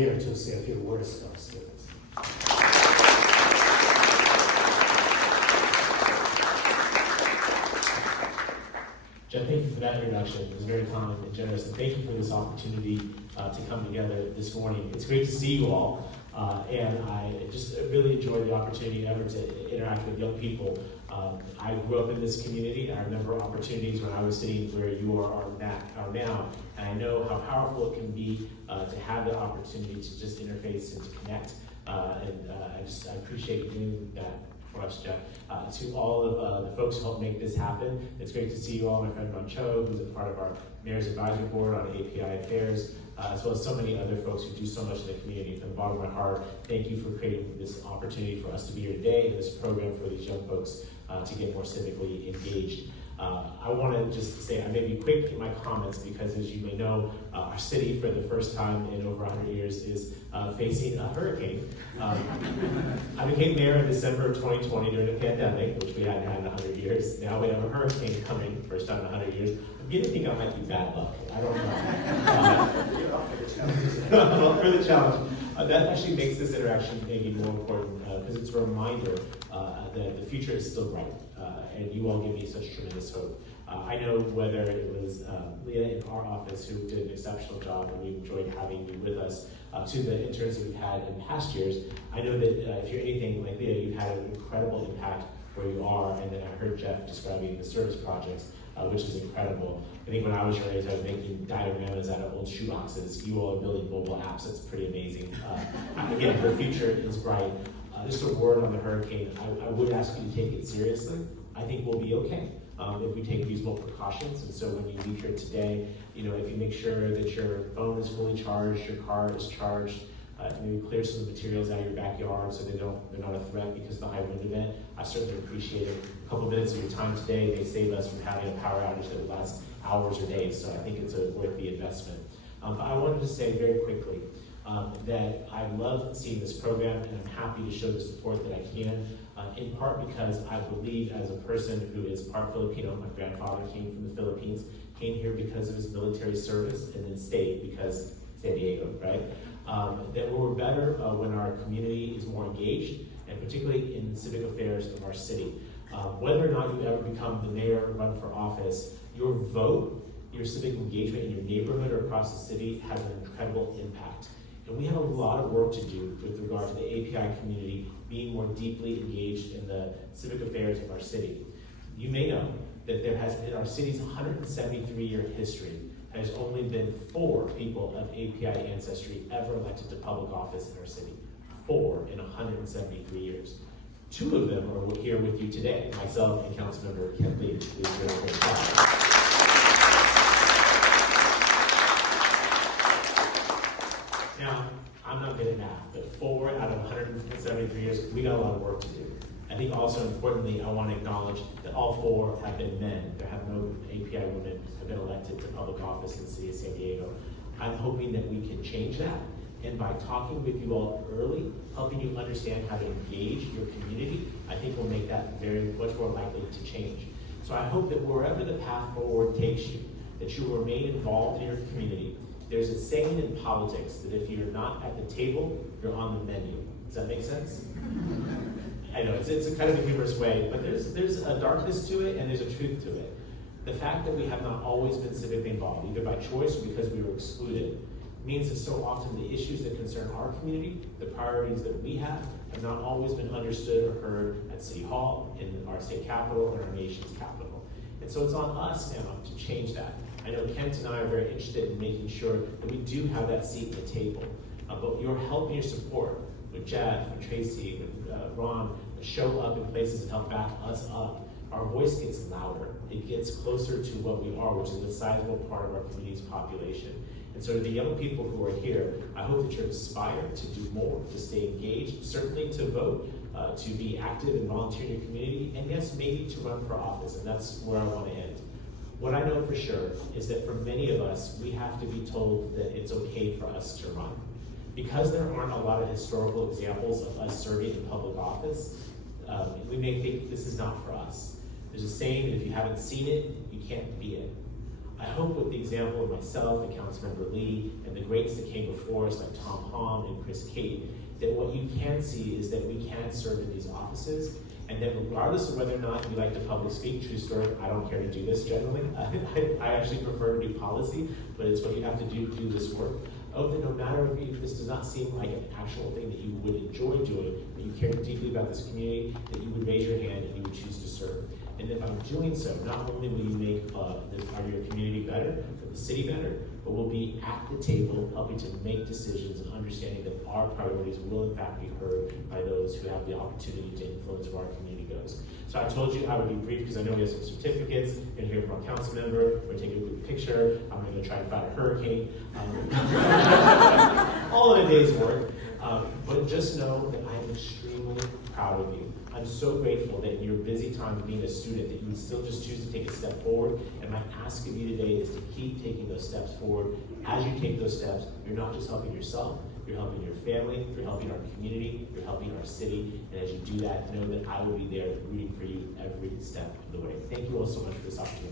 Here to say a few words to our students. Jeff, thank you for that introduction. It was very kind and generous, and thank you for this opportunity to come together this morning. It's great to see you all, and I just really enjoy the opportunity ever to interact with young people. I grew up in this community, and I remember opportunities when I was sitting where you are now, and I know how powerful it can be to have the opportunity to just interface and to connect, and I appreciate you doing that for us, Jeff. To all of the folks who helped make this happen, it's great to see you all. My friend Ron Cho, who's a part of our Mayor's Advisory Board on API Affairs, as well as so many other folks who do so much in the community. From the bottom of my heart, thank you for creating this opportunity for us to be here today, and this program for these young folks to get more civically engaged. I want to just say, I may be quick in my comments because, as you may know, our city, for the first time in over 100 years, is facing a hurricane. I became mayor in December of 2020 during the pandemic, which we hadn't had in 100 years. Now we have a hurricane coming, first time in 100 years. I'm beginning to think I might be bad luck. I don't know. You're up for the challenge. I'm up for the challenge. That actually makes this interaction maybe more important because it's a reminder that the future is still bright, and you all give me such tremendous hope. I know whether it was Leah in our office who did an exceptional job, and we enjoyed having you with us, to the interns that we've had in past years. I know that if you're anything like Leah, you've had an incredible impact where you are, and then I heard Jeff describing the service projects, which is incredible. I think when I was your age, I was making dioramas out of old shoeboxes. You all are building mobile apps. That's pretty amazing. Again, the future is bright. Just a word on the hurricane. I would ask you to take it seriously. I think we'll be okay if we take reasonable precautions. And so when you leave here today, if you make sure that your phone is fully charged, your car is charged, if you maybe clear some of the materials out of your backyard so they're not a threat because of the high wind event, I certainly appreciate it. A couple minutes of your time today may save us from having a power outage that would last hours or days, so I think it's worth the investment. But I wanted to say very quickly that I love seeing this program, and I'm happy to show the support that I can, in part because I believe, as a person who is part Filipino, my grandfather came from the Philippines, came here because of his military service, and then stayed because San Diego, right? That we're better when our community is more engaged, and particularly in civic affairs of our city. Whether or not you ever become the mayor or run for office, your vote, your civic engagement in your neighborhood or across the city has an incredible impact. And we have a lot of work to do with regard to the API community being more deeply engaged in the civic affairs of our city. You may know that there has, in our city's 173-year history, has only been 4 people of API ancestry ever elected to public office in our city. 4 in 173 years. 2 of them are here with you today, myself and Councilmember Ken Lee, who's doing a great job. Now, I'm not good at math, but 4 out of 173 years, we got a lot of work to do. I think also importantly, I want to acknowledge that all 4 have been men. There have no API women have been elected to public office in the city of San Diego. I'm hoping that we can change that. And by talking with you all early, helping you understand how to engage your community, I think will make that much more likely to change. So I hope that wherever the path forward takes you, that you will remain involved in your community. There's a saying in politics that if you're not at the table, you're on the menu. Does that make sense? I know, it's a kind of a humorous way, but there's a darkness to it and there's a truth to it. The fact that we have not always been civically involved, either by choice or because we were excluded, means that so often the issues that concern our community, the priorities that we have not always been understood or heard at City Hall, in our state capitol, or our nation's capital. And so it's on us now to change that. I know Kent and I are very interested in making sure that we do have that seat at the table. But your help and your support with Jeff, with Tracy, with Ron, show up in places and help back us up. Our voice gets louder. It gets closer to what we are, which is a sizable part of our community's population. And so to the young people who are here, I hope that you're inspired to do more, to stay engaged, certainly to vote, to be active and volunteer in your community, and yes, maybe to run for office, and that's where I want to end. What I know for sure is that for many of us, we have to be told that it's okay for us to run. Because there aren't a lot of historical examples of us serving in public office, we may think this is not for us. There's a saying that if you haven't seen it, you can't be it. I hope with the example of myself and Councilmember Lee and the greats that came before us like Tom Hom and Chris Cate, that what you can see is that we can serve in these offices, and that regardless of whether or not you like to public speak, true story, I don't care to do this generally. I actually prefer to do policy, but it's what you have to do this work. Oh, that no matter if this does not seem like an actual thing that you would enjoy doing, that you care deeply about this community, that you would raise your hand and you would choose to serve. And that by doing so, not only will you make the part of your community better, but the city better, but we'll be at the table helping to make decisions and understanding that our priorities will in fact be heard by those who have the opportunity to influence where our community goes. So I told you I would be brief because I know we have some certificates. You're gonna hear from our council member. We're taking a good picture. I'm gonna try to fight a hurricane. All in a day's work. But just know that I am extremely proud of you. I'm so grateful that in your busy time being a student that you would still just choose to take a step forward. And my ask of you today is to keep taking those steps forward. As you take those steps, you're not just helping yourself, you're helping your family, you're helping our community, you're helping our city. And as you do that, know that I will be there rooting for you every step of the way. Thank you all so much for this opportunity.